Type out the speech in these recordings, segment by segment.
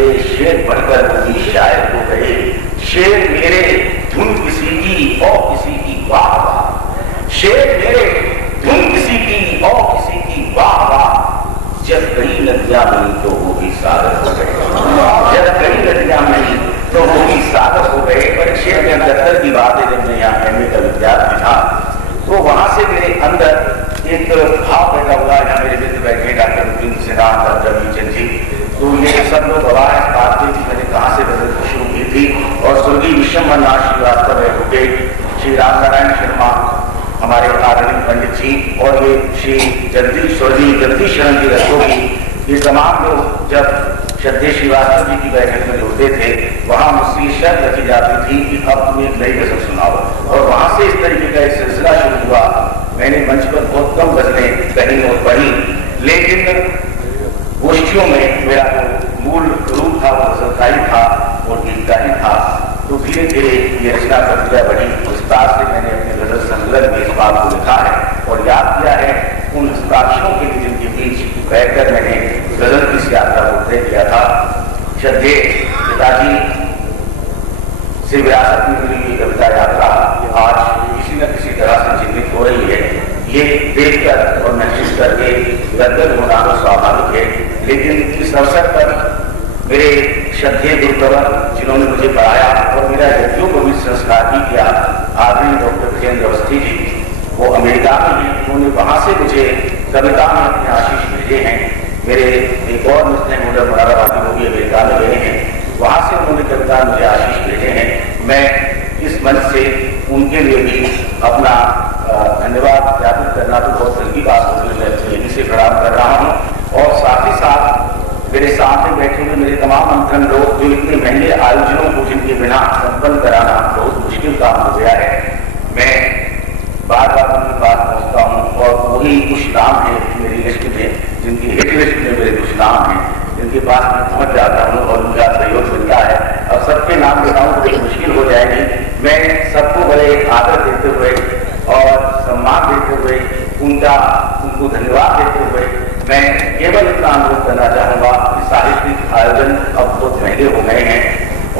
मेरे शेर बढ़कर कभी शायर हो गए, शेर मेरे धुन किसी की और किसी की वाह वाह, शेर मेरे धुन किसी की और किसी की वाह वाह। जब कई नदियां बनी तो वो भी सागर हो गए, जब कई नदियां बनी तो वो भी सागर हो गए। पर शेर के अंदर की बात है, जब मैं यहाँ एमए का विद्यार्थी था तो वहां से मेरे अंदर एक भाव पैदा हुआ। यहाँ मेरे मित्र बैठे डॉक्टर मुकिम सिद्धांत, डॉक्टर बीचन जी, तो ये सब लोग गवाह इस बात पे कि मैंने कहाँ से गजल शुरू की थी। और स्वर्गीय विश्वम्भरनाथ श्रीवास्तव एडवोकेट, श्री राम नारायण शर्मा हमारे आदरणीय पंडित जी, और ये श्री स्वर्गीय जगदीश शरण जी रस्तोगी, ये तमाम लोग जब श्रद्धेय श्रीवास्तव जी की बैठक में जुड़ते थे, वहां मुझसे शर्त रखी जाती थी कि अब तुम एक नई गजल सुनाओ। और वहां से इस तरीके का एक सिलसिला शुरू हुआ। मैंने मंच पर बहुत कम गजलें कही और पढ़ी, लेकिन गोष्ठियों में मेरा जो मूल रूप था वो गजलकारी था और गीतकारी था। तो धीरे धीरे ये रचना प्रक्रिया बढ़ी। विस्तार से मैंने अपने गजल संकलन में इस बात को लिखा है और याद किया है उन हस्ताक्षरों के लिए जिनके बीच बैठकर मैंने गजल की इस यात्रा को तय किया था। श्रद्धेय पिताजी से विरासत में मिली कविता यात्रा आज किसी न किसी तरह से जीवित हो रही है। ये देखकर और महसूस करके गदगद होना तो स्वाभाविक है, लेकिन इस अवसर पर मेरे श्रद्धेय गुरुवर जिन्होंने मुझे पढ़ाया और मेरा यज्ञों को भी संस्कार भी किया, आदरणीय डॉक्टर विजेंद्र अवस्थी जी, वो अमेरिका में हैं। उन्होंने वहां से मुझे कविता में अपने आशीष भेजे हैं। मेरे एक और मित्र हैं मुझे मुरादाबादी, वो भी अमेरिका में गए हैं, वहां से उन्होंने कविता मुझे आशीष भेजे हैं। मैं इस मंच से उनके लिए भी अपना धन्यवाद ज्ञापित करना तो बहुत हल्की बात होगी, मैं यहीं से प्रणाम कर रहा हूँ। और साथ ही साथ मेरे सामने बैठे हुए मेरे तमाम मंथन लोग, जो इतने महंगे आयोजनों को जिनके बिना संपन्न कराना बहुत मुश्किल काम हो गया है, मैं बार बार उनके पास पहुंचता हूँ और वही कुछ नाम है मेरी लिस्ट में, जिनकी हिट लिस्ट में मेरे कुछ नाम हैं, जिनके पास मैं पहुंच जाता हूँ और उनका सहयोग मिलता है। अब सबके नाम बताऊँ तो बड़ी मुश्किल हो जाएगी। मैं सबको बड़े आदर देते हुए और सम्मान देते हुए उनको धन्यवाद देते हुए मैं केवल इतना अनुरोध करना चाहूँगा कि साहित्यिक आयोजन अब बहुत महंगे हो गए हैं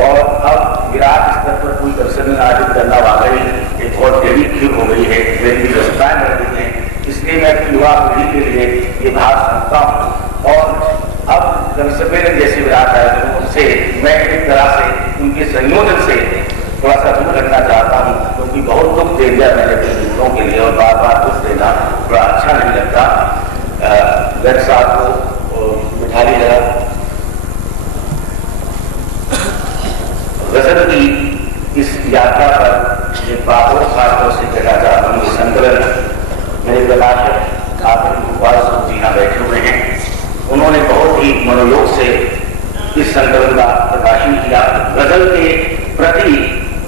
और अब विराट स्तर पर कोई दर्शन आयोजित करना वाकई एक बहुत बड़ी भीड़ हो गई है, मेरी व्यवस्थाएं बढ़ गई हैं। इसलिए मैं युवा पीढ़ी के लिए ये भाव समझता हूँ और अब कर्मसम्मेलन जैसे विराट आयोजनों से मैं एक तरह से उनके संयोजन से थोड़ा सा दूर रखना चाहता हूँ, क्योंकि बहुत दुख दे दिया मैंने अपने मित्रों के लिए और बार बार दुख देना थोड़ा अच्छा नहीं लगता। गर्ग साहब को बिठा ली जरा। गजल की इस यात्रा पर एक बात और खासतौर से कहना चाहता हूँ, ये संकलन मेरे प्रकाशक आदरणीय गोपाल जी यहाँ बैठे हुए हैं, उन्होंने बहुत ही मनोयोग से इस संकलन का प्रकाशन किया। गजल के प्रति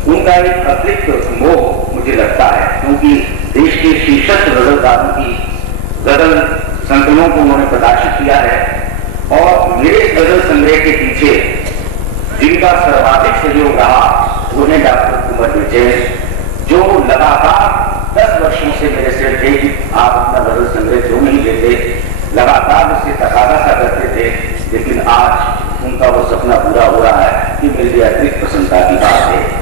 उनका एक अतिरिक्त मोह मुझे लगता है, क्योंकि देश के शीर्षस्थ गजलकारों की गजल संकलनों को उन्होंने प्रकाशित किया है और मेरे गजल संग्रह के पीछे जिनका सर्वाधिक सहयोग रहा वो है डॉक्टर कुंवर विजय, जो लगातार 10 वर्षों से मेरे से थे कि आप अपना गजल संग्रह क्यों नहीं लेते, लगातार मुझसे तकादा सा करते थे। लेकिन आज उनका वो सपना पूरा हो रहा है कि मेरे लिए अतिरिक्त प्रसन्नता की बात है।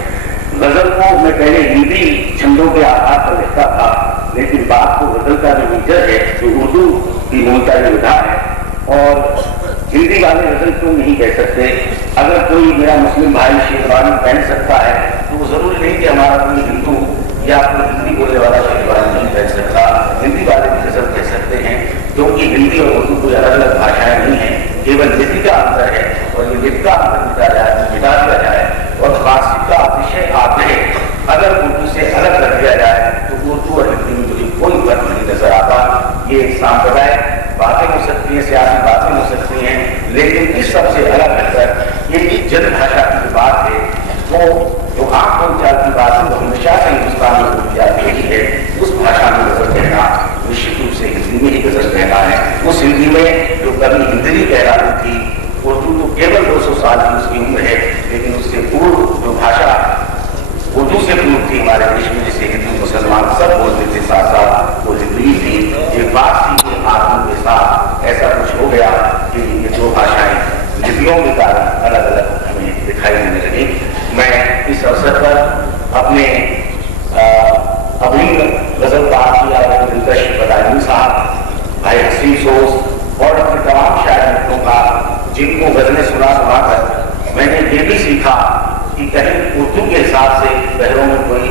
गजल को मैं पहले हिंदी छंदों के आधार पर लिखता था, लेकिन बात को गजल का जो मीटर है जो उर्दू की मूलता विधा है और हिंदी वाले गजल क्यों नहीं कह सकते। अगर कोई मेरा मुस्लिम भाई शेरवानी पहन सकता है तो वो जरूरी नहीं कि हमारा कोई हिंदू या कोई हिंदी बोलने वाला शेरवानी नहीं पहन सकता, हिंदी वाले भी गजल कह सकते हैं, क्योंकि हिंदी और उर्दू कोई अलग अलग भाषाएं नहीं है, केवल लिपि का अंतर है और ये लिपि का अंतर मिटा दिया जाए और फारसी का विषय आग्रह अगर उर्दू से अलग कर दिया जाए तो उर्दू और हिंदी में मुझे कोई फर्क नहीं नजर आता। ये सांप्रदायिक बातें हो सकती हैं, सियासी बातें हो सकती हैं, लेकिन इस सबसे अलग हटकर ये जनभाषा की बात है, वो जो आम बोलचाल की बात है वो हमेशा से हिंदुस्तान में बोली जाती रही है। उस भाषा में गजल कहना निश्चित रूप से हिंदी में ही गजल कहना है। उस हिंदी में जो कभी हिंदी कह रही थी, उर्दू तो केवल 200 साल की उसकी उम्र है, लेकिन उससे पूर्व जो भाषा उर्दू से पूर्व थी हमारे देश में, जिसे हिंदू मुसलमान सब बोलते थे, साथ साथ वो हिंदी थी। ये फारसी के आगमन के साथ ऐसा कुछ हो गया कि ये दो भाषाएं लिपियों के कारण इस अवसर पर अपने अभिन्न गजल पाठ किया दिलकश बदायूं साहब, भाई हसीन सोस और अपने तमाम शायर मित्रों का, जिनको गजलें सुना कर मैंने ये भी सीखा कि कहीं उर्दू के हिसाब से बहरों में कोई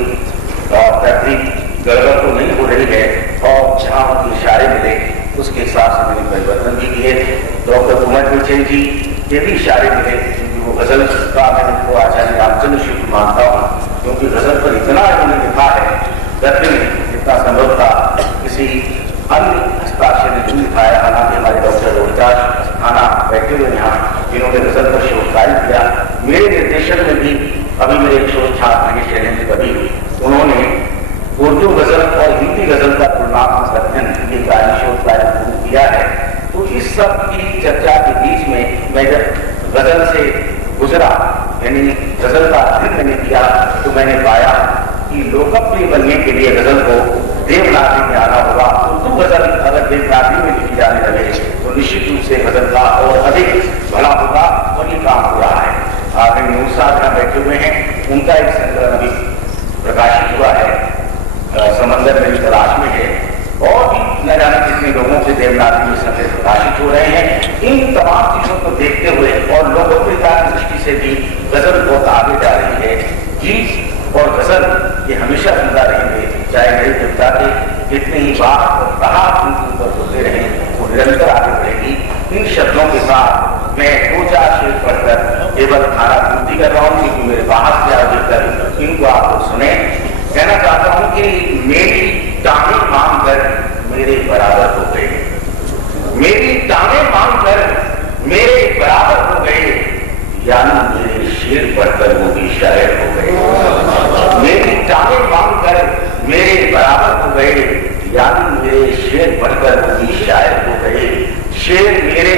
तरतीब गड़बड़ तो नहीं हो रही है, और जहाँ उनके इशारे मिले उसके हिसाब से मैंने परिवर्तन भी किए। डॉक्टर कुमार मिचेल जी ये भी इशारे मिले, क्योंकि वो गजल का मैं उनको आचार्य रामचंद्र शिव मानता हूँ, क्योंकि गजल पर इतना उन्होंने लिखा है गद्य में जितना संभव था किसी अन्य हस्ताक्षर ने नहीं लिखाया। हालांकि हमारे डॉक्टर रोहिदास अस्थाना बैठे हुए यहाँ, जिन्होंने गजल पर शोध कार्य किया, मेरे निर्देशन में भी अभी मेरे एक शोध छात्र हैं शैलेंद्र कवि, उन्होंने उर्दू गजल और हिंदी गजल का तुलनात्मक अध्ययन ये कार्य शोध कार्य किया है। तो इस सब की चर्चा के बीच में मैं जब गजल से गुजरा, यानी गजल का अध्ययन मैंने किया, तो मैंने पाया कि लोकप्रिय बनने के लिए गजल को देवनागरी में आना होगा। उर्दू गजल अगर देवनागरी में लिखी जाने लगे तो निश्चित रूप से गजल का और अधिक भला होगा, और ये काम हो रहा है। आगे नूर साहब यहाँ बैठे हुए हैं, उनका एक संकलन अभी प्रकाशित हुआ है, समंदर मेरी तलाश में है, और भी न जाने कितने लोगों के देवनागरी में संकलन प्रकाशित हो रहे हैं। इन तमाम चीजों को देखते हुए और लोकप्रियता की दृष्टि से भी गजल बहुत आगे जा रही है। गीत और गजल ये हमेशा जिंदा रहेंगे, चाहे मेरे देवता के जितने ही बात और कहा उनके ऊपर होते रहे, वो निरंतर आगे बढ़ेगी। इन शब्दों के साथ मैं 2-4 शेर पढ़कर केवल खाना पूर्ति कर रहा हूँ, क्योंकि मेरे बाहर से आगे कर इनको आप लोग सुने। कहना चाहता हूँ कि मेरी टांगें मांग कर मेरे बराबर हो गए, मेरी टांगें मांग कर मेरे बराबर हो गए, यानी मेरे शेर पढ़कर वो भी शायर हो गए। मेरी टांगें मांग कर मेरे बराबर हो गए, यानी मेरे शेर पढ़कर वो भी शायर हो गए। शेर मेरे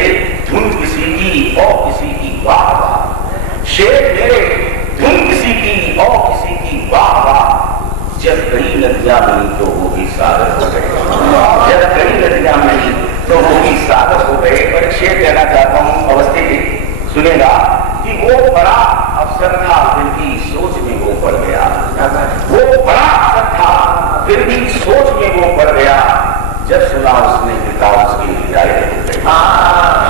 धुन किसी की और किसी की वाह वाह, शेर मेरे धुन किसी की और किसी की वाह वाह। जब कई नदियां बनी तो वो भी सागर हो गए, जब कई नदियां बनी तो वो भी सागर हो गए। पर शेर कहना चाहता हूँ, अवस्थित सुनेगा कि वो बड़ा अफसर था फिर भी सोच में वो पड़ गया, वो बड़ा अफसर था फिर भी सोच में वो पड़ गया। जब सुना उसने पिता उसके रिटायर हो गए,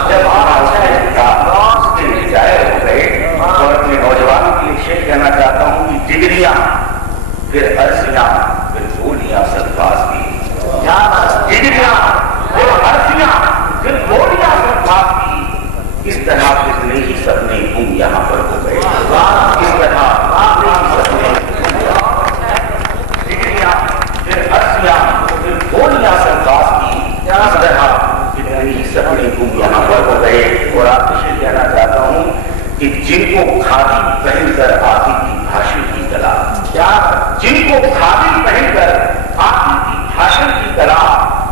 जब आना उसने पिता उसके रिटायर हो गए। और अपने नौजवानों के लिए शेर कहना चाहता हूँ कि डिग्रियां फिर अर्जियां फिर गोलियां सरफास की, डिग्रियां फिर अर्जियां फिर गोलियां सरफास की। इस तरह कितने ही सपने तुम यहाँ पर हो गए, इस तरह सपने डिग्रियां फिर अर्जियां फिर गोलियां सरफास की, इस तरह कितने ही सपने तुम यहाँ पर हो गए। और आपसे शेर कहना चाहता हूँ कि जिनको खादी पहनकर आती थी भाषण की कला, जिनको खादी पहनकर आती थी भाषण की कला,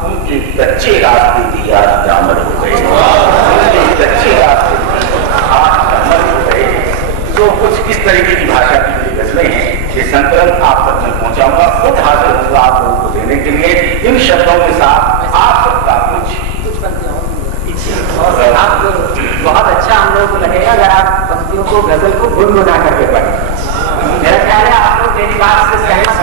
उनके कच्चे रास्ते भी आज डामर हो गए, उनके कच्चे रास्ते आज डामर हो गए। तो कुछ इस तरीके की भाषा की मेरी गजलें हैं, ये संकलन आप तक मैं पहुंचाऊंगा, खुद हाजिर होगा आप लोगों को देने के लिए। इन शब्दों के साथ आप सबका कुछ आप बहुत अच्छा हम लोग को लगेगा अगर आप पंक्तियों को गजल को गुनगुना करके पढ़ें। मेरा ख्याल है आप लोग मेरी बात से सहमत